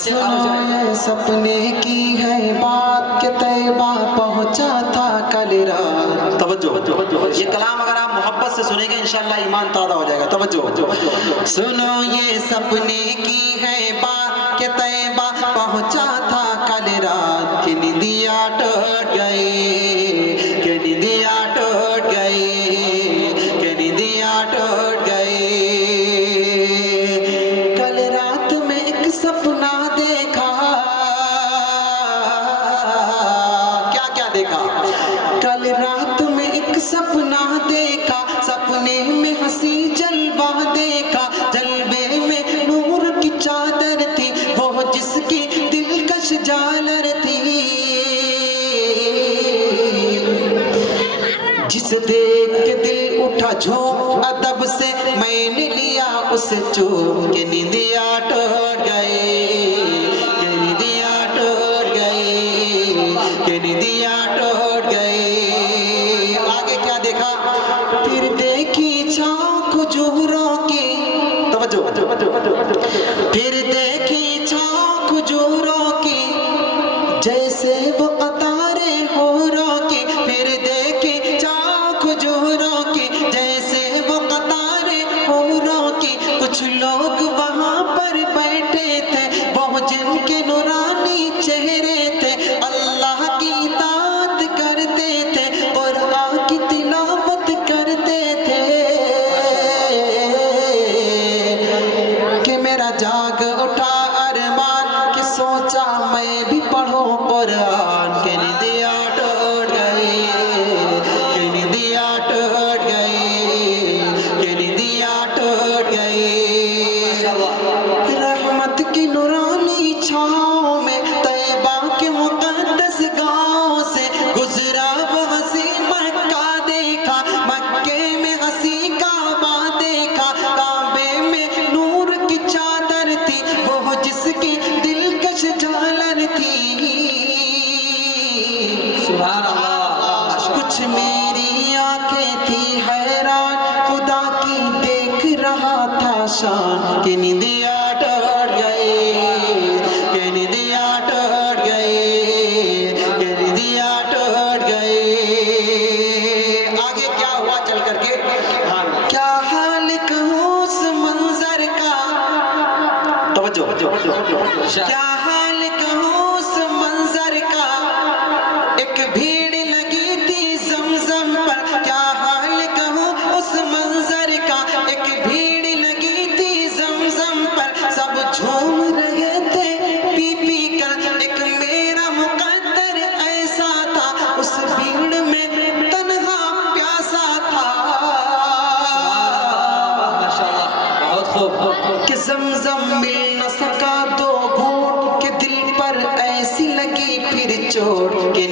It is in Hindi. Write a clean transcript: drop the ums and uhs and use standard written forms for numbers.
सुनो ये सपने की है बात के तैबा पहुंचा था कल रात। तवज्जो, ये कलाम अगर आप मोहब्बत से सुनेंगे इंशाल्लाह ईमान ताज़ा हो जाएगा। तवज्जो। सुनो ये सपने की है बात के तैबा पहुंचा था कल रात। कि निंदिया टूट गई, कि निंदिया टूट गई, कि निंदिया टूट गई। कल रात में एक सपना देखा, क्या क्या देखा? कल रात में एक सपना देखा, सपने में हंसी जलवा देखा। जलवे में नूर की चादर थी, वो जिसकी दिलकश झालर थी। जिसे देख के दिल उठा झूम अदब से, मैंने लिया उसे चूम के निंदिया टूट गई, के निंदिया टूट गई, के निंदिया टूट गई। आगे क्या देखा? फिर देखी छाँव खजूरों की, तवज्जो, फिर देखी छाँव खजूरों की, जैसे वो कतारे होरों की। फिर देखी छाँव खजूरों की, जैसे वो कतारे होरों की। कुछ लोग वहाँ पर बैठे थे, वो जिनके नूरानी चेहरे थे। अल्लाह की इताअत करते थे, कुरान की तिलावत करते थे। कि मेरा जाग उठा अरमान, कि सोचा मैं भी पढ़ूं कुरान। के निंदिया टूट गई, के निंदिया टूट गई, के निंदिया टूट गई। रहमत की नूरानी छाँव में तैबा के मुक़द्दस गाँव से गुजरा वो हंसी मक्का देखा। मक्के में हंसी काबा देखा, काबे में नूर की चादर थी, वो जिसकी दिलकश झालर थी। सुभान अल्लाह। कुछ मेरी आंखें थी हैरान, खुदा की देख रहा था शान। कि निंदिया टूट गई, कि निंदिया टूट गई, कि निंदिया टूट गई। आगे क्या हुआ चल करके? क्या हाल कहूँ उस मंजर का, तवज्जो। क्या हाल कहूँ उस मंजर का। एक भीड़ लगी थी ज़मज़म पर, क्या हाल कहूँ उस मंजर का। एक भीड़ लगी थी ज़मज़म पर, सब झूम रहे थे पी पी कर। एक मेरा मुक़द्दर ऐसा था, उस भीड़ में तन्हा प्यासा था। माशाअल्लाह, बहुत खूब। कि ज़मज़म मिल न सका दो घूंट, के दिल पर ऐसी लगी फिर चोट। के